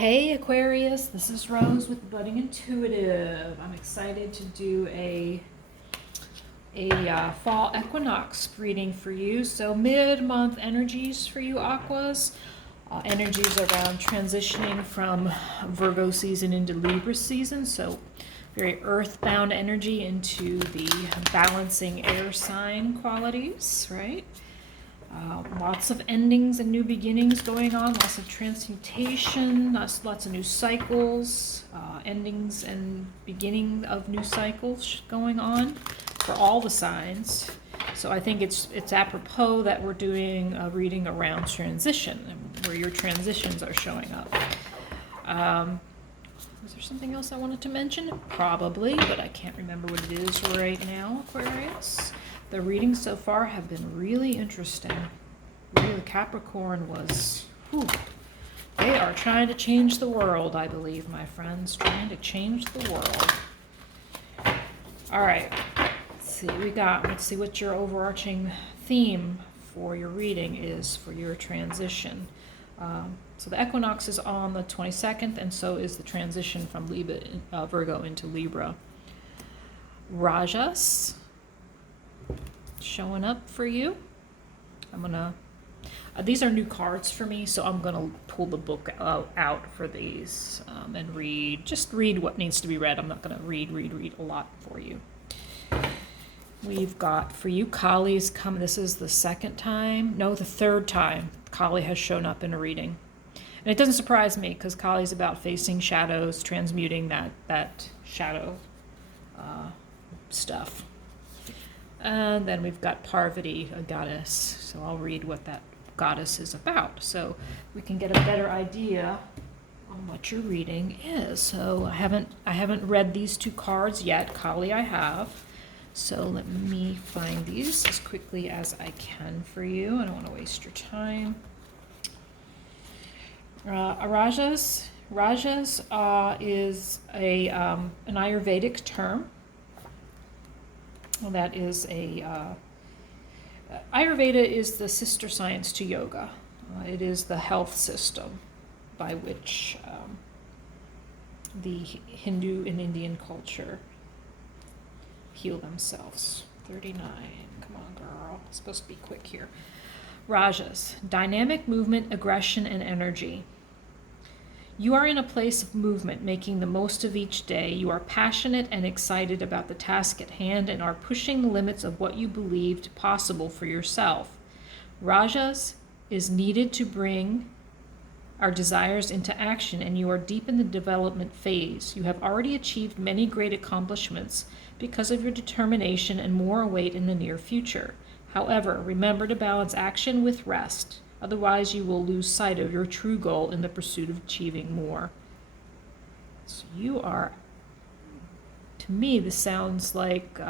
Hey Aquarius, this is Rose with Budding Intuitive. I'm excited to do a fall equinox reading for you. So mid-month energies for you Aquas. Energies around transitioning from Virgo season into Libra season. So very earthbound energy into the balancing air sign qualities, right? Lots of endings and new beginnings going on, lots of transmutation, lots of new cycles, endings and beginning of new cycles going on for all the signs. So I think it's apropos that we're doing a reading around transition, where your transitions are showing up. Was there something else I wanted to mention? Probably, but I can't remember what it is right now, Aquarius. The readings so far have been really interesting. Really, Capricorn was, they are trying to change the world, I believe, my friends. Trying to change the world. All right, let's see what we got. Let's see what your overarching theme for your reading is for your transition. So the equinox is on the 22nd, and so is the transition from Virgo into Libra. Rajas showing up for you. I'm gonna these are new cards for me, so I'm gonna pull the book out for these and read what needs to be read. I'm not gonna read a lot for you. We've got for you Kali's come. This is the third time Kali has shown up in a reading, and it doesn't surprise me because Kali's about facing shadows, transmuting that shadow stuff. And then we've got Parvati, a goddess. So I'll read what that goddess is about, so we can get a better idea on what your reading is. So I haven't read these two cards yet. Kali I have. So let me find these as quickly as I can for you. I don't want to waste your time. Rajas is an Ayurvedic term. Well, that is Ayurveda is the sister science to yoga. It is the health system by which the Hindu and Indian culture heal themselves. 39. Come on, girl. It's supposed to be quick here. Rajas, dynamic movement, aggression, and energy. You are in a place of movement, making the most of each day. You are passionate and excited about the task at hand and are pushing the limits of what you believed possible for yourself. Rajas is needed to bring our desires into action, and you are deep in the development phase. You have already achieved many great accomplishments because of your determination, and more await in the near future. However, remember to balance action with rest. Otherwise, you will lose sight of your true goal in the pursuit of achieving more. So you are, to me, this sounds like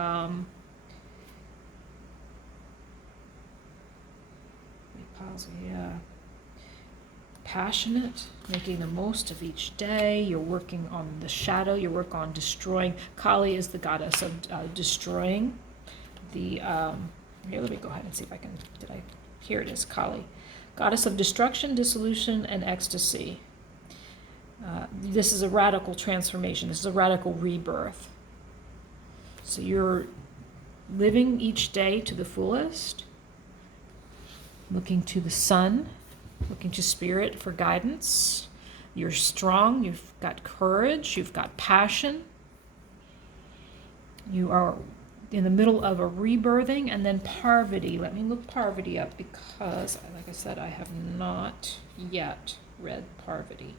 passionate, making the most of each day. You're working on the shadow. You work on destroying. Kali is the goddess of destroying. Here, let me go ahead and see if I can. Here it is, Kali. Goddess of destruction, dissolution, and ecstasy. This is a radical transformation. This is a radical rebirth. So you're living each day to the fullest, looking to the sun, looking to spirit for guidance. You're strong. You've got courage. You've got passion. You are in the middle of a rebirthing. And then Parvati. Let me look Parvati up because, like I said, I have not yet read Parvati.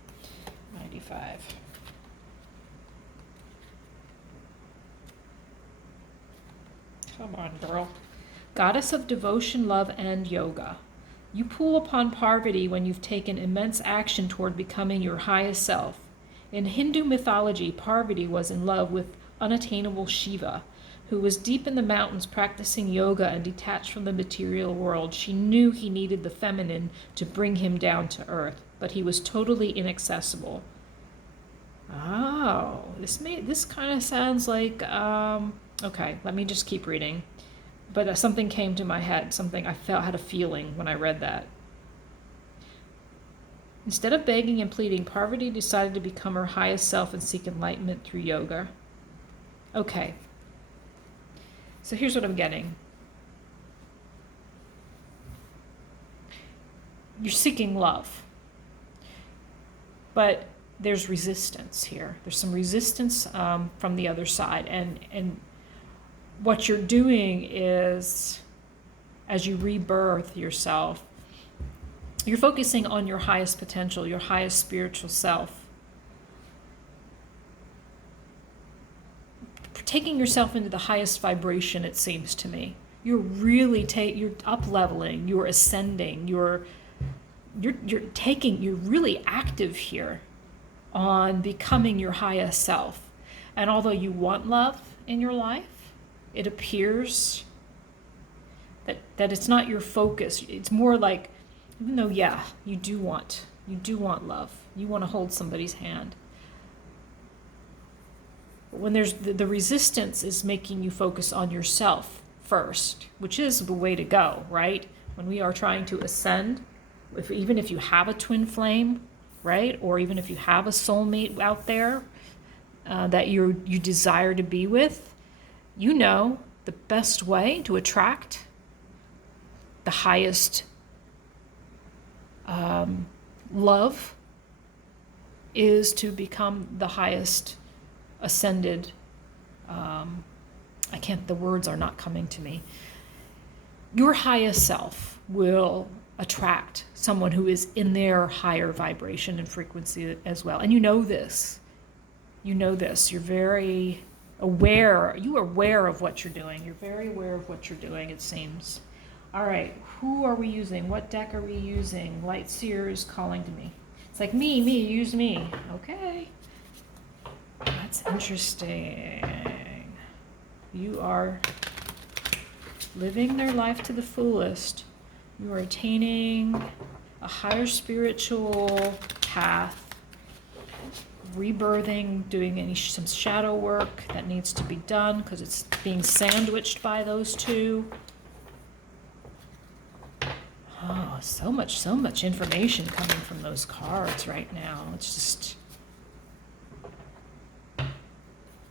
95. Come on, girl. Goddess of devotion, love, and yoga. You pull upon Parvati when you've taken immense action toward becoming your highest self. In Hindu mythology, Parvati was in love with unattainable Shiva, who was deep in the mountains practicing yoga and detached from the material world. She knew he needed the feminine to bring him down to earth, but he was totally inaccessible. Oh, this kind of sounds like, okay, let me just keep reading. But something came to my head, something I had a feeling when I read that. Instead of begging and pleading, Parvati decided to become her highest self and seek enlightenment through yoga. Okay. So here's what I'm getting. You're seeking love. But there's resistance here. There's some resistance from the other side. And what you're doing is, as you rebirth yourself, you're focusing on your highest potential, your highest spiritual self. Taking yourself into the highest vibration, it seems to me. You're really you're up-leveling, you're ascending, you're really active here on becoming your highest self. And although you want love in your life, it appears that it's not your focus. It's more like, even though, yeah, you do want love. You want to hold somebody's hand. But when there's the resistance is making you focus on yourself first, which is the way to go, right? When we are trying to ascend, even if you have a twin flame, right? Or even if you have a soulmate out there that you desire to be with, you know the best way to attract the highest love is to become the highest ascended, the words are not coming to me. Your highest self will attract someone who is in their higher vibration and frequency as well. And you know this. You're very aware. You are aware of what you're doing. You're very aware of what you're doing, it seems. All right, who are we using? What deck are we using? Light Seer is calling to me. It's like, me, use me. Okay. That's interesting. You are living their life to the fullest. You are attaining a higher spiritual path, rebirthing, doing some shadow work that needs to be done because it's being sandwiched by those two. Oh, so much information coming from those cards right now. It's just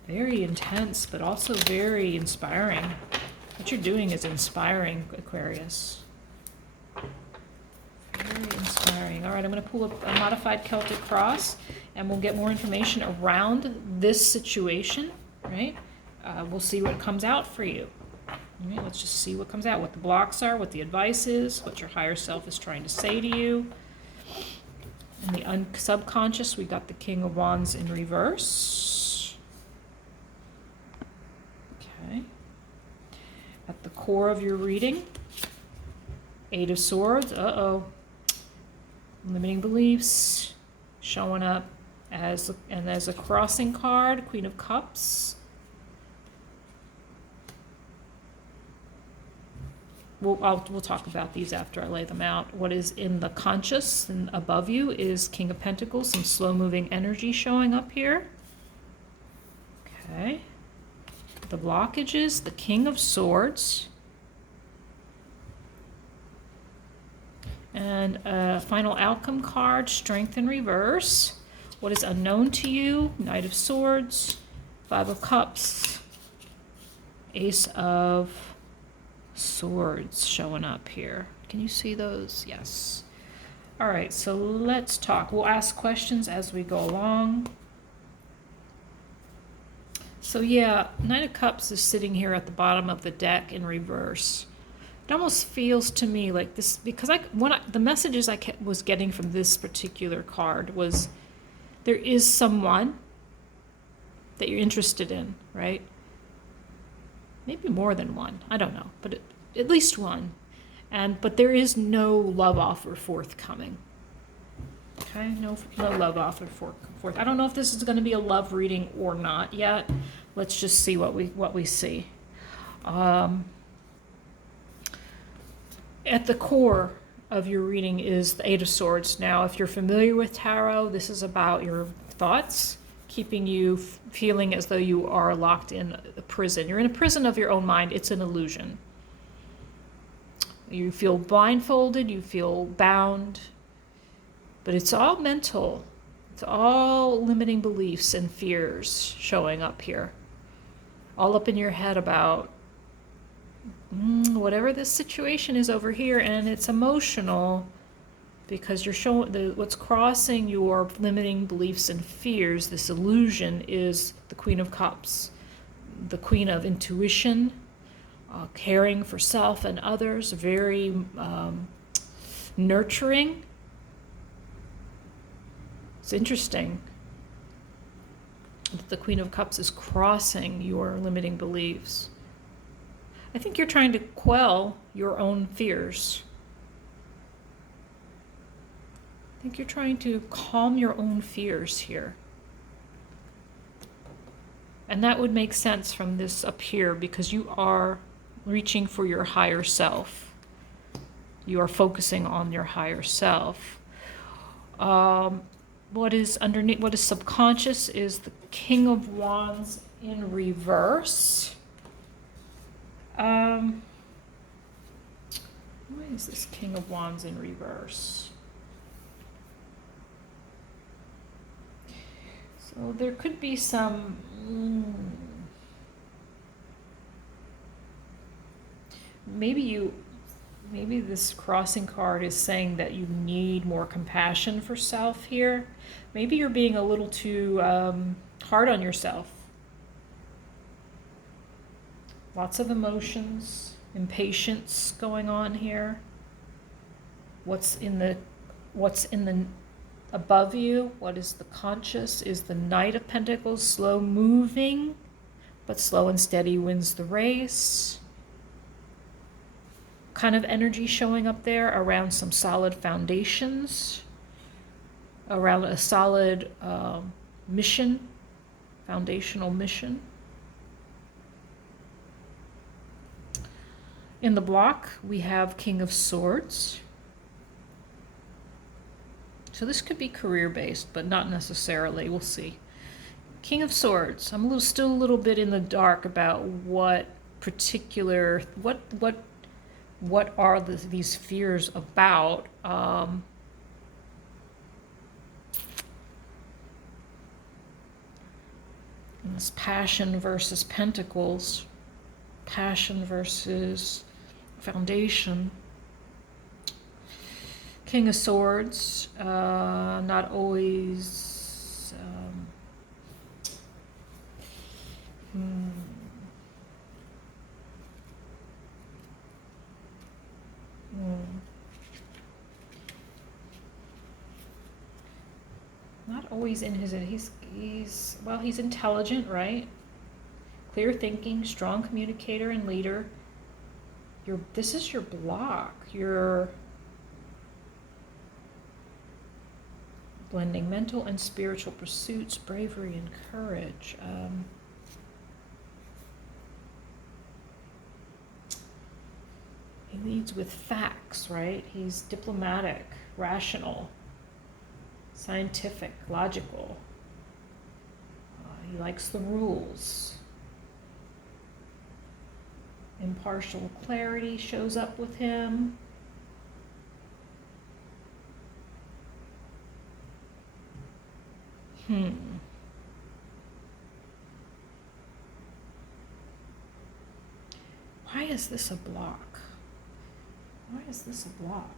very intense, but also very inspiring. What you're doing is inspiring, Aquarius. Very inspiring. All right, I'm going to pull up a modified Celtic cross, and we'll get more information around this situation, right? We'll see what comes out for you. All right, let's just see what comes out, what the blocks are, what the advice is, what your higher self is trying to say to you. In the subconscious, we got the King of Wands in reverse. Okay. At the core of your reading, Eight of Swords. Limiting beliefs showing up as a crossing card, Queen of Cups. We'll talk about these after I lay them out. What is in the conscious and above you is King of Pentacles, some slow-moving energy showing up here. Okay. The blockages, the King of Swords. And a final outcome card, Strength in reverse. What is unknown to you? Knight of Swords, Five of Cups, Ace of Swords showing up here. Can you see those? Yes. All right, so let's talk. We'll ask questions as we go along. So yeah, Knight of Cups is sitting here at the bottom of the deck in reverse. It almost feels to me like this, because the messages I was getting from this particular card was there is someone that you're interested in, right? Maybe more than one, I don't know, but at least one. But there is no love offer forthcoming. Okay, no love offer forth. I don't know if this is going to be a love reading or not yet. Let's just see what we see. At the core of your reading is the Eight of Swords. Now, if you're familiar with tarot, this is about your thoughts, keeping you feeling as though you are locked in a prison. You're in a prison of your own mind. It's an illusion. You feel blindfolded. You feel bound. But it's all mental. It's all limiting beliefs and fears showing up here. All up in your head about whatever this situation is over here, and it's emotional because you're showing what's crossing your limiting beliefs and fears. This illusion is the Queen of Cups, the Queen of Intuition, caring for self and others, very nurturing. It's interesting that the Queen of Cups is crossing your limiting beliefs. I think you're trying to quell your own fears. I think you're trying to calm your own fears here. And that would make sense from this up here because you are reaching for your higher self. You are focusing on your higher self. What is underneath, what is subconscious is the King of Wands in reverse. Why is this King of Wands in reverse? So there could be some maybe this crossing card is saying that you need more compassion for self here. Maybe you're being a little too hard on yourself. Lots of emotions, impatience going on here. What's in the above you? What is the conscious? Is the Knight of Pentacles, slow moving, but slow and steady wins the race. Kind of energy showing up there around some solid foundations, around a solid mission, foundational mission. In the block, we have King of Swords. So this could be career-based, but not necessarily. We'll see. King of Swords. I'm still a little bit in the dark about what particular, what are these fears about. And this passion versus pentacles, passion versus foundation. King of Swords, not always not always in his, he's intelligent, right? Clear thinking, strong communicator and leader. This is your block. You're blending mental and spiritual pursuits, bravery and courage. He leads with facts, right? He's diplomatic, rational, scientific, logical. He likes the rules. Impartial clarity shows up with him. Why is this a block? Why is this a block?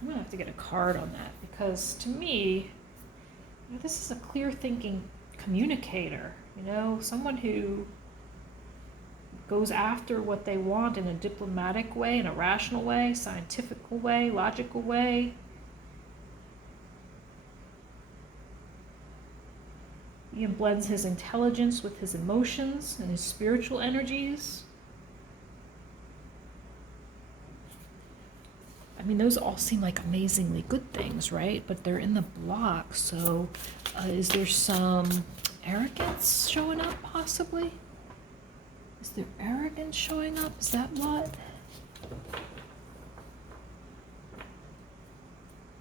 I'm gonna have to get a card on that because to me, this is a clear thinking communicator, someone who goes after what they want in a diplomatic way, in a rational way, scientific way, logical way. He blends his intelligence with his emotions and his spiritual energies. I mean, those all seem like amazingly good things, right? But they're in the block, so is there some arrogance showing up, possibly? Is there arrogance showing up? Is that what?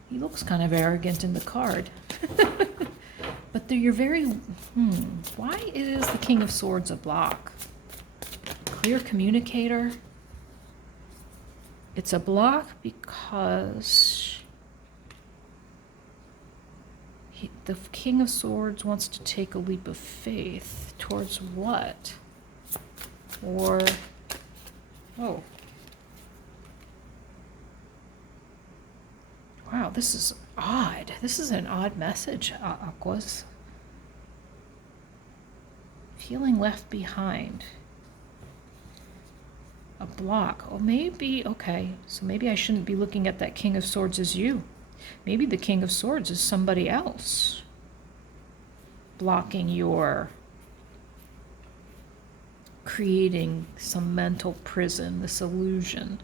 He looks kind of arrogant in the card. But you're very, why is the King of Swords a block? Clear communicator. It's a block because the King of Swords wants to take a leap of faith towards what? Or, oh. Wow, this is odd. This is an odd message, Aquas. Feeling left behind. A block. Oh, maybe, okay. So maybe I shouldn't be looking at that King of Swords as you. Maybe the King of Swords is somebody else blocking your creating some mental prison, this illusion.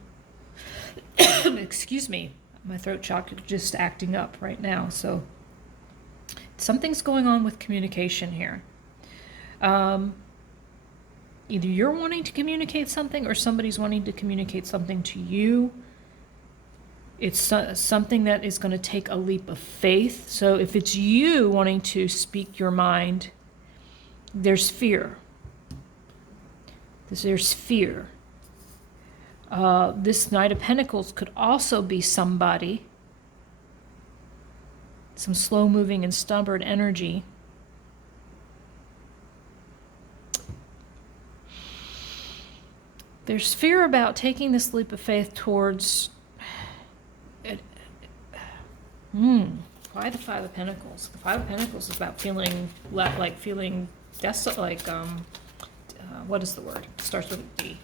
Excuse me. My throat chakra is just acting up right now. So something's going on with communication here. Either you're wanting to communicate something or somebody's wanting to communicate something to you. It's something that is going to take a leap of faith. So if it's you wanting to speak your mind, there's fear. There's fear. This Knight of Pentacles could also be somebody, some slow-moving and stubborn energy. There's fear about taking this leap of faith towards it. Why the Five of Pentacles? The Five of Pentacles is about feeling feeling desolate, what is the word? It starts with a D.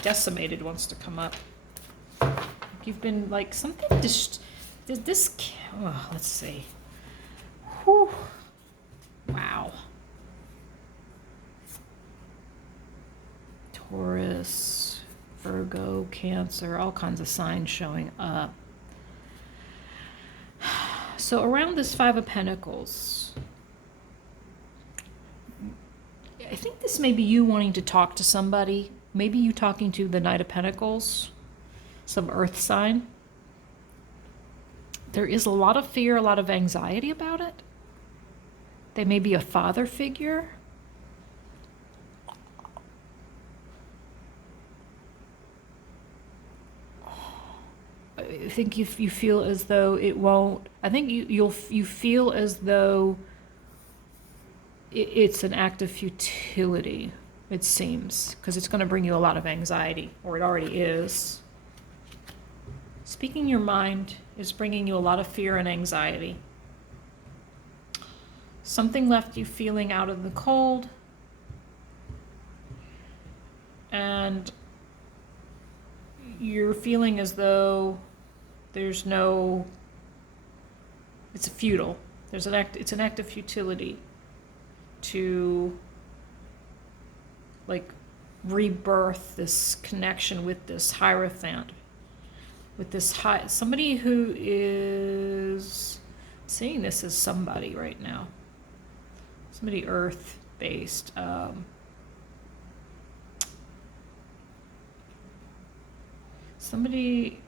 Decimated wants to come up. You've been like something let's see. Whew. Wow. Taurus, Virgo, Cancer, all kinds of signs showing up. So around this Five of Pentacles, I think this may be you wanting to talk to somebody. Maybe you talking to the Knight of Pentacles, some earth sign. There is a lot of fear, a lot of anxiety about it. They may be a father figure. I think you feel as though it won't. I think you feel as though it's an act of futility. It seems, because it's going to bring you a lot of anxiety, or it already is. Speaking your mind is bringing you a lot of fear and anxiety. Something left you feeling out in the cold, and you're feeling as though it's futile. It's an act of futility to rebirth this connection with this Hierophant, with this somebody who is seeing this as somebody right now, somebody earth-based, somebody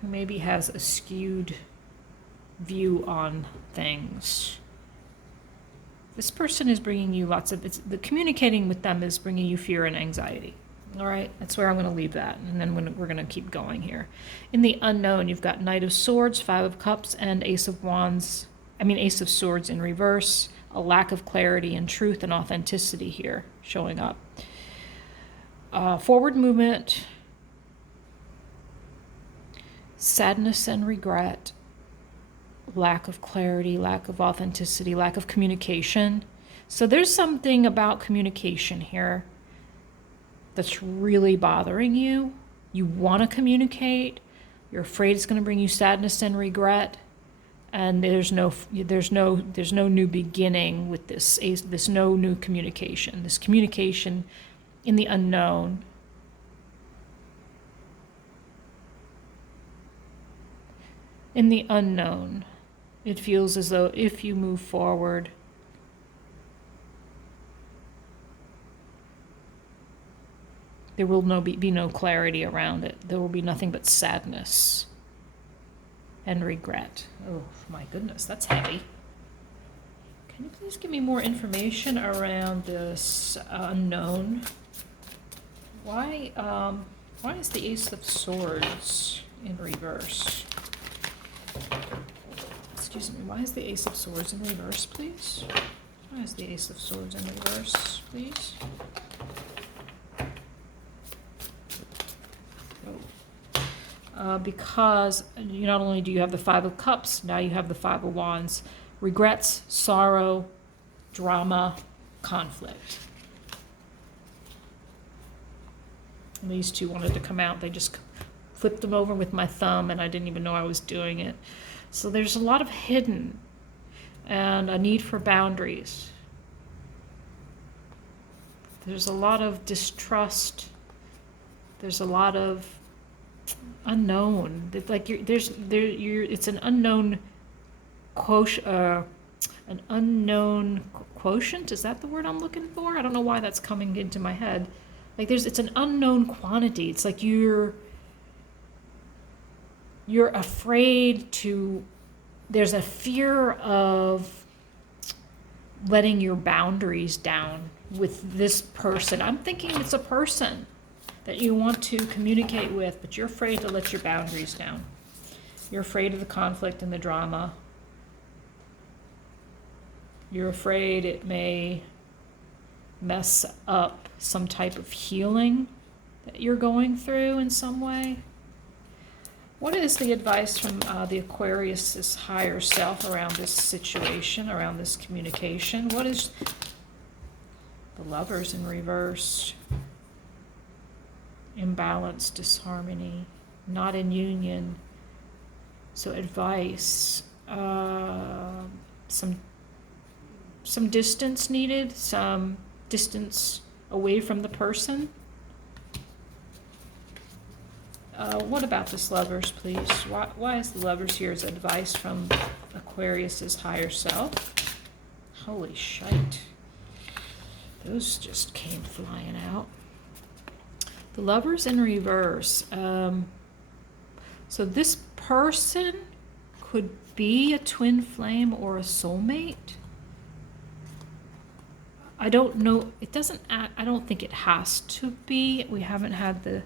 who maybe has a skewed view on things. This person is bringing you the communicating with them is bringing you fear and anxiety. All right, that's where I'm going to leave that. And then we're going to keep going here. In the unknown, you've got Knight of Swords, Five of Cups, and Ace of Swords in reverse. A lack of clarity and truth and authenticity here showing up. Forward movement, sadness and regret. Lack of clarity, lack of authenticity, lack of communication. So there's something about communication here that's really bothering you. You want to communicate. You're afraid it's going to bring you sadness and regret. And there's no new beginning with this no new communication. This communication in the unknown. In the unknown. It feels as though if you move forward, there will be no clarity around it. There will be nothing but sadness. and regret. Oh my goodness, that's heavy. Can you please give me more information around this unknown? Why is the Ace of Swords in reverse? Excuse me, why is the Ace of Swords in reverse, please? Why is the Ace of Swords in reverse, please? Because you not only do you have the Five of Cups, now you have the Five of Wands. Regrets, sorrow, drama, conflict. And these two wanted to come out. They just flipped them over with my thumb, and I didn't even know I was doing it. So there's a lot of hidden and a need for boundaries. There's a lot of distrust. There's a lot of unknown. Like it's an unknown quotient. An unknown quotient. Is that the word I'm looking for? I don't know why that's coming into my head. Like it's an unknown quantity. It's like you're afraid to. There's a fear of letting your boundaries down with this person. I'm thinking it's a person that you want to communicate with, but you're afraid to let your boundaries down. You're afraid of the conflict and the drama. You're afraid it may mess up some type of healing that you're going through in some way. What is the advice from the Aquarius' higher self around this situation, around this communication? What is the Lovers in reverse? Imbalance, disharmony, not in union. So advice, some distance needed, some distance away from the person. What about this Lovers, please? Why is the Lovers here as advice from Aquarius' higher self? Holy shite. Those just came flying out. The Lovers in reverse. So this person could be a twin flame or a soulmate. I don't know. It doesn't. I don't think it has to be. We haven't had the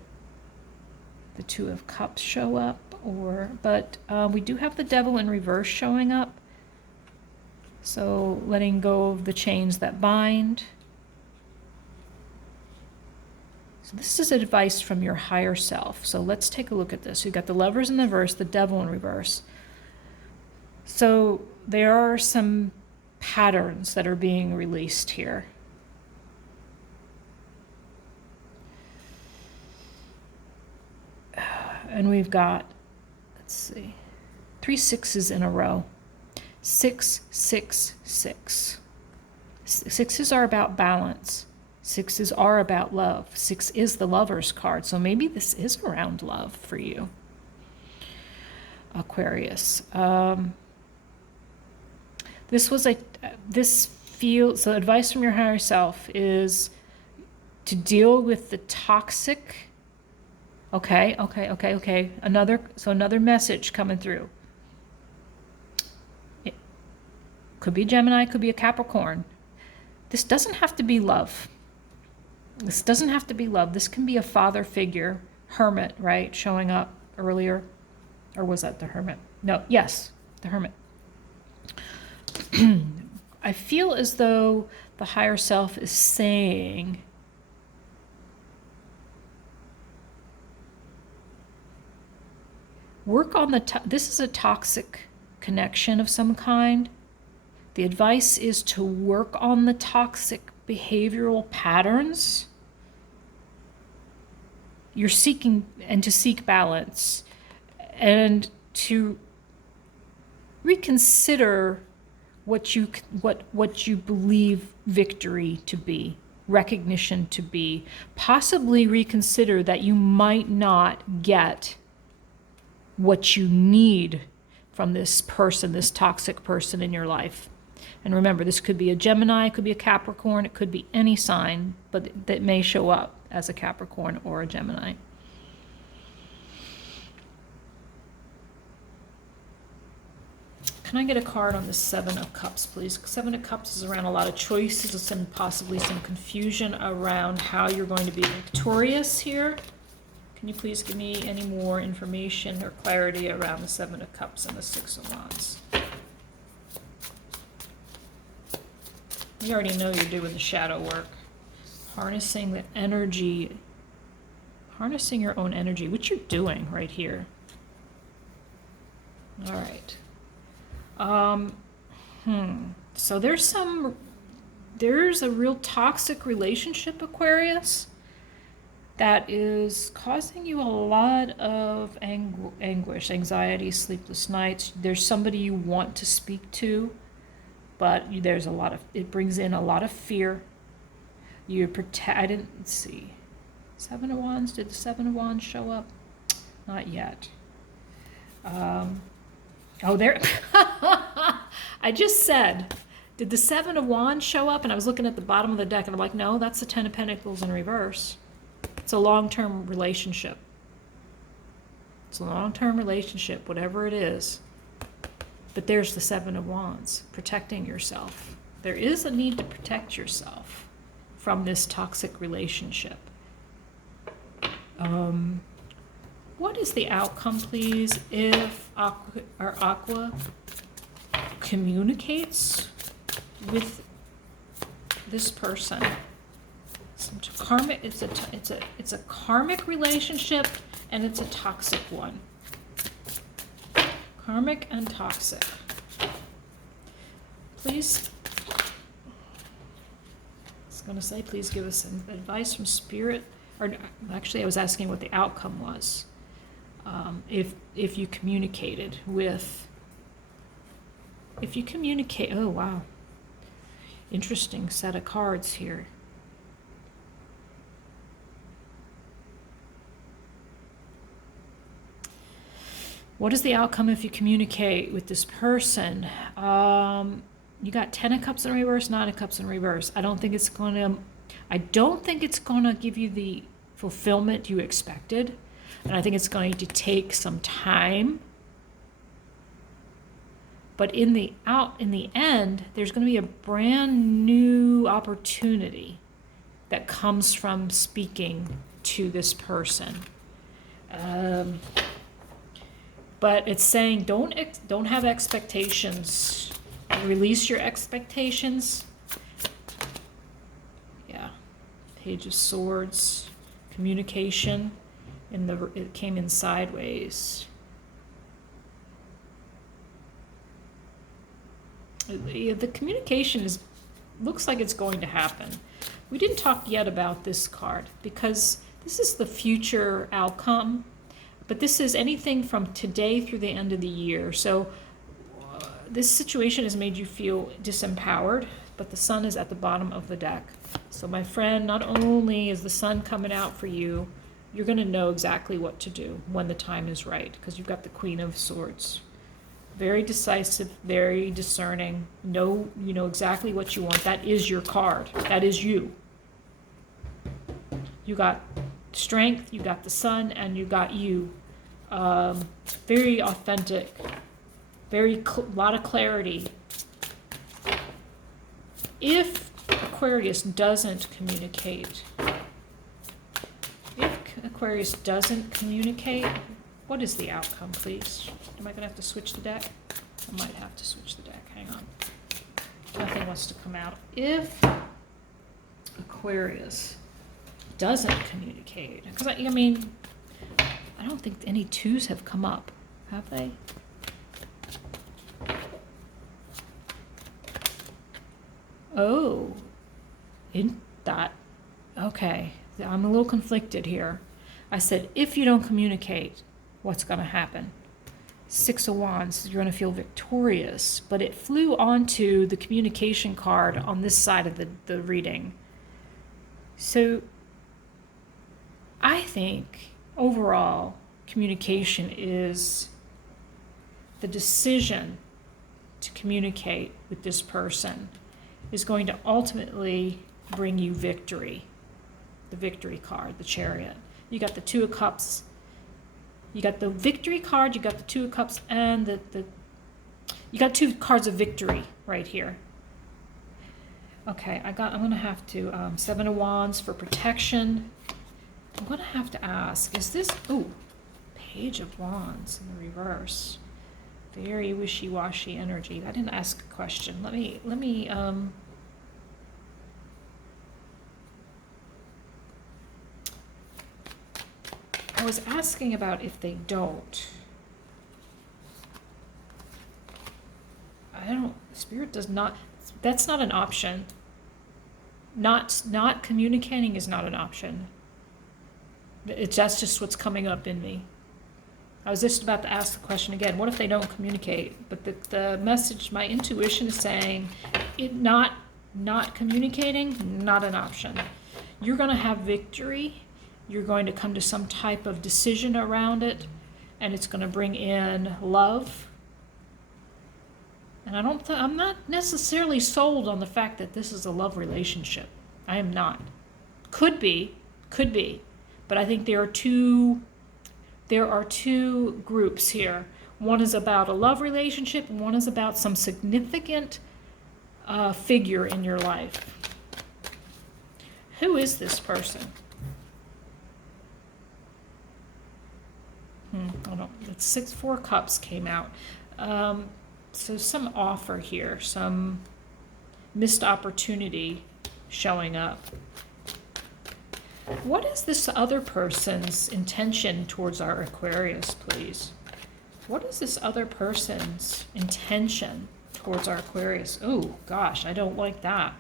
Two of Cups show up, but we do have the Devil in reverse showing up. So letting go of the chains that bind. So this is advice from your higher self. So let's take a look at this. You've got the Lovers in reverse, the Devil in reverse. So there are some patterns that are being released here. And we've got, let's see, 3 6s in a row. 6, 6, 6. 6s are about balance. 6s are about love. 6 is the Lover's card. So maybe this is around love for you, Aquarius. So advice from your higher self is to deal with the toxic. Okay. Another message coming through. It could be a Gemini, could be a Capricorn. This doesn't have to be love. This doesn't have to be love. This can be a father figure, hermit, right? Showing up earlier. Or was that the hermit? No, yes, the hermit. I feel as though the higher self is saying, work on this is a toxic connection of some kind. The advice is to work on the toxic behavioral patterns. You're seeking, and to seek balance, and to reconsider what you believe victory to be, recognition to be. Possibly reconsider that you might not get what you need from this person, this toxic person in your life. And remember, this could be a Gemini, it could be a Capricorn, it could be any sign, but that may show up as a Capricorn or a Gemini. can I get a card on the Seven of Cups, please? Seven of Cups is around a lot of choices and possibly some confusion around how you're going to be victorious here. Can you please give me any more information or clarity around the Seven of Cups and the Six of Wands? You already know you're doing the shadow work. Harnessing the energy, harnessing your own energy, which you're doing right here. All right. So there's a real toxic relationship, Aquarius, that is causing you a lot of anguish, anxiety, sleepless nights. There's somebody you want to speak to, but there's it brings in a lot of fear. I didn't see. Seven of Wands, did the Seven of Wands show up? Not yet. Oh, there. I just said, did the Seven of Wands show up? And I was looking at the bottom of the deck and I'm like, no, that's the Ten of Pentacles in reverse. It's a long-term relationship. It's a long-term relationship, whatever it is. But there's the Seven of Wands, protecting yourself. There is a need to protect yourself from this toxic relationship. What is the outcome, please, if Aqua communicates with this person? Some karmic. It's a karmic relationship, and it's a toxic one. Karmic and toxic. Please. I was going to say, please give us some advice from Spirit. Or actually, I was asking what the outcome was. If you communicated with, oh wow, interesting set of cards here. What is the outcome if you communicate with this person? You got Ten of Cups in reverse, Nine of Cups in reverse. I don't think it's going to give you the fulfillment you expected. And I think it's going to take some time. But in the end, there's going to be a brand new opportunity that comes from speaking to this person. But it's saying don't have expectations. Release your expectations. Yeah. Page of Swords. Communication. It came in sideways. The communication looks like it's going to happen. We didn't talk yet about this card because this is the future outcome, but this is anything from today through the end of the year. So this situation has made you feel disempowered, but the Sun is at the bottom of the deck. So my friend, not only is the Sun coming out for you, you're going to know exactly what to do when the time is right, because you've got the Queen of Swords. Very decisive, very discerning. You know exactly what you want. That is your card. That is you. You got strength, you got the Sun, and you got you. Very authentic. Lot of clarity. If Aquarius doesn't communicate, what is the outcome, please? Am I going to have to switch the deck? I might have to switch the deck. Hang on. Nothing wants to come out. If Aquarius doesn't communicate, because I don't think any twos have come up, have they? Oh, okay. I'm a little conflicted here. I said, if you don't communicate, what's going to happen? Six of Wands, you're going to feel victorious, but it flew onto the communication card on this side of the reading. So I think overall communication is the decision to communicate with this person is going to ultimately bring you victory. The victory card, the Chariot. You got the Two of Cups. You got the victory card, you got the Two of Cups, and You got 2 cards of victory right here. Okay, I'm gonna have to, 7 of Wands for protection. I'm gonna have to ask, is this, ooh, Page of Wands in the reverse. Very wishy-washy energy. I didn't ask a question. Let me, I was asking about if they don't. Spirit does not, that's not an option. Not communicating is not an option. That's just what's coming up in me. I was just about to ask the question again, what if they don't communicate? But the message, my intuition is saying, not communicating, not an option. You're going to have victory. You're going to come to some type of decision around it, and it's going to bring in love. And I'm not necessarily sold on the fact that this is a love relationship. I am not. Could be. But I think there are two groups here. One is about a love relationship, and one is about some significant figure in your life. Who is this person? I don't. It's 4 cups came out. So some offer here, some missed opportunity showing up. What is this other person's intention towards our Aquarius, please? What is this other person's intention towards our Aquarius? Oh, gosh, I don't like that.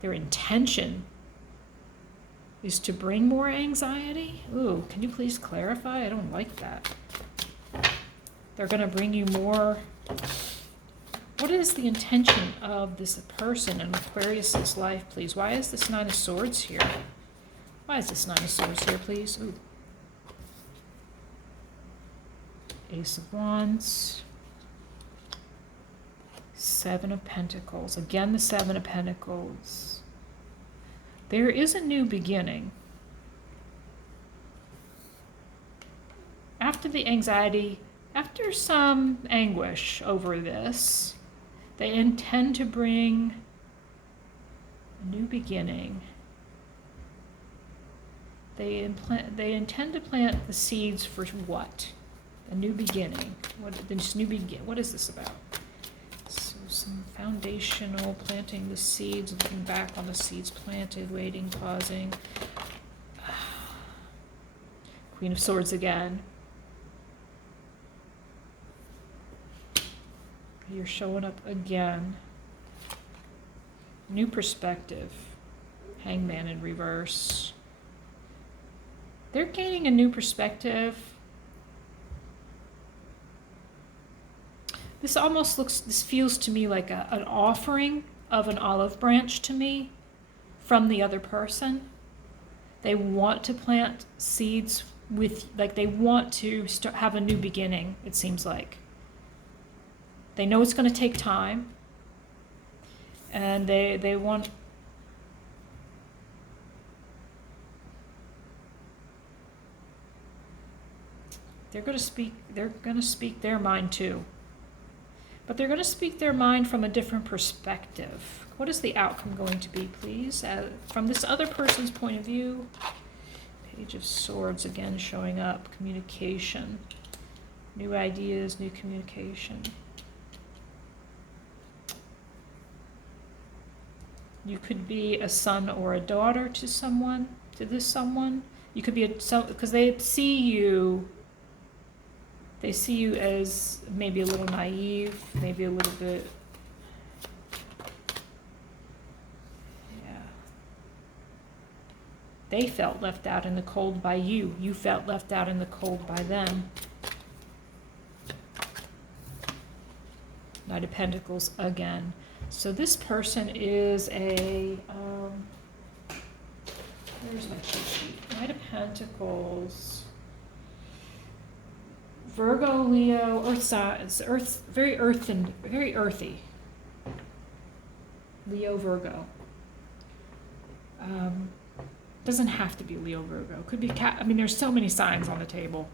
Their intention is to bring more anxiety? Ooh, can you please clarify? I don't like that. They're going to bring you more. What is the intention of this person in Aquarius's life, please? Why is this 9 of Swords here? Why is this 9 of Swords here, please? Ooh. Ace of Wands. 7 of Pentacles. Again, the 7 of Pentacles. There is a new beginning. After the anxiety, after some anguish over this, they intend to bring a new beginning. They intend to plant the seeds for what? A new beginning. What is this about? So some foundational, planting the seeds, looking back on the seeds planted, waiting, pausing. Queen of Swords again. You're showing up again. New perspective. Hangman in reverse. They're gaining a new perspective. This feels to me like an offering of an olive branch to me from the other person. They want to plant seeds they want to have a new beginning, it seems like. They know it's going to take time, and they want. They're going to speak their mind too, but they're going to speak their mind from a different perspective. What is the outcome going to be, please, from this other person's point of view? Page of Swords again showing up. Communication, new ideas, new communication. You could be a son or a daughter to someone, to this someone. You could be because they see you as maybe a little naive, maybe a little bit, yeah. They felt left out in the cold by you. You felt left out in the cold by them. Knight of Pentacles again. So this person is a, where's my cheat sheet? Knight of Pentacles, Virgo, Leo, Earth signs, very earthy. Leo, Virgo. Doesn't have to be Leo, Virgo. Could be cat. I mean, there's so many signs on the table.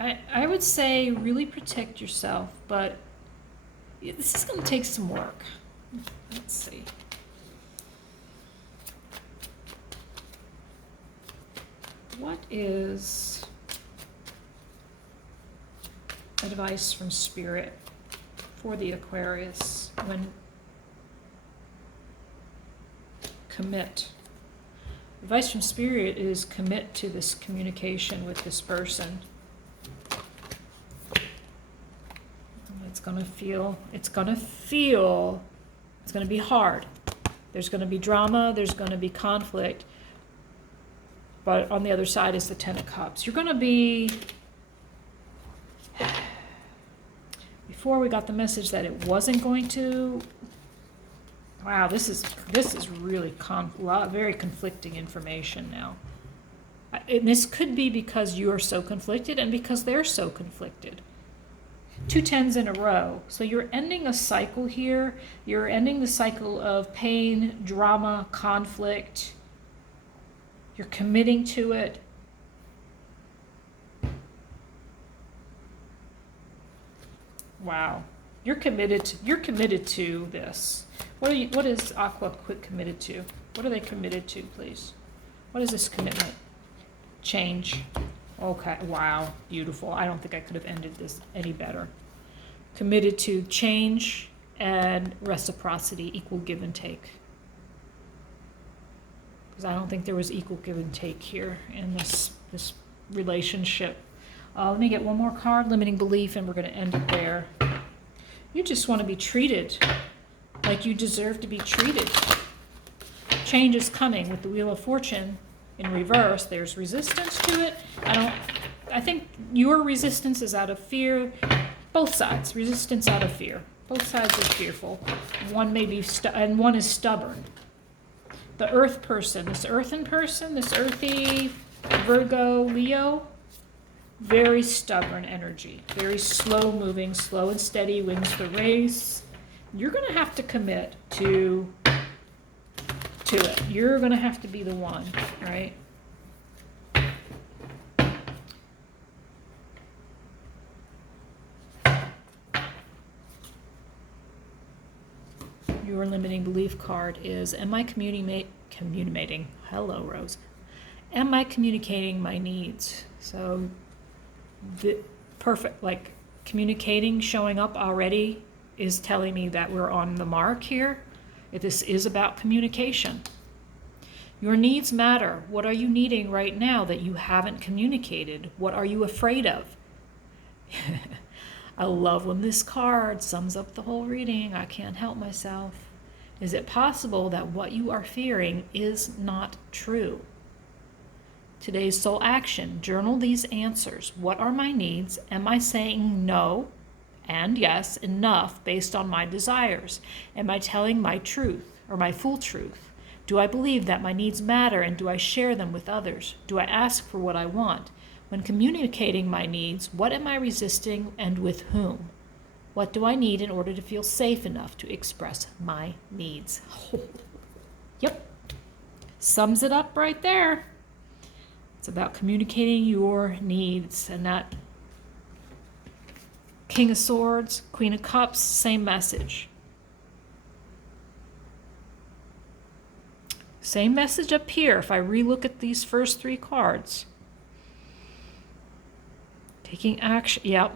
I would say really protect yourself, but this is going to take some work. Let's see. What is advice from Spirit for the Aquarius when commit? Advice from Spirit is commit to this communication with this person. It's going to be hard. There's going to be drama, there's going to be conflict. But on the other side is the Ten of Cups. You're going to be, before we got the message that it wasn't going to, wow, this is really very conflicting information now. And this could be because you are so conflicted and because they're so conflicted. 2 tens in a row. So you're ending a cycle here. You're ending the cycle of pain, drama, conflict. You're committing to it. Wow. You're committed to this. What is Aqua committed to? What are they committed to, please? What is this commitment? Change. Okay, wow, beautiful. I don't think I could have ended this any better. Committed to change and reciprocity, equal give and take. Because I don't think there was equal give and take here in this relationship. Let me get one more card, limiting belief, and we're going to end it there. You just want to be treated like you deserve to be treated. Change is coming with the Wheel of Fortune. In reverse, there's resistance to it. I think your resistance is out of fear. Both sides, resistance out of fear. Both sides are fearful. One may be, and one is stubborn. The earth person, this earthen person, this earthy Virgo, Leo, very stubborn energy. Very slow moving, slow and steady, wins the race. You're going to have to commit to it. You're going to have to be the one, right? Your limiting belief card is, am I communicating? Hello, Rose. Am I communicating my needs? So, perfect, like communicating, showing up already is telling me that we're on the mark here. This is about communication. Your needs matter. What are you needing right now that you haven't communicated? What are you afraid of? I love when this card sums up the whole reading. I can't help myself. Is it possible that what you are fearing is not true? Today's soul action. Journal these answers. What are my needs? Am I saying no and yes enough based on my desires? Am I telling my truth or my full truth? Do I believe that my needs matter, and do I share them with others? Do I ask for what I want? When communicating my needs, what am I resisting and with whom? What do I need in order to feel safe enough to express my needs? Yep. Sums it up right there. It's about communicating your needs, and that King of Swords, Queen of Cups, same message. Same message up here if I relook at these first 3 cards. Taking action, yep.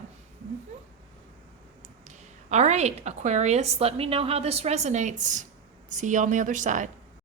All right, Aquarius, let me know how this resonates. See you on the other side.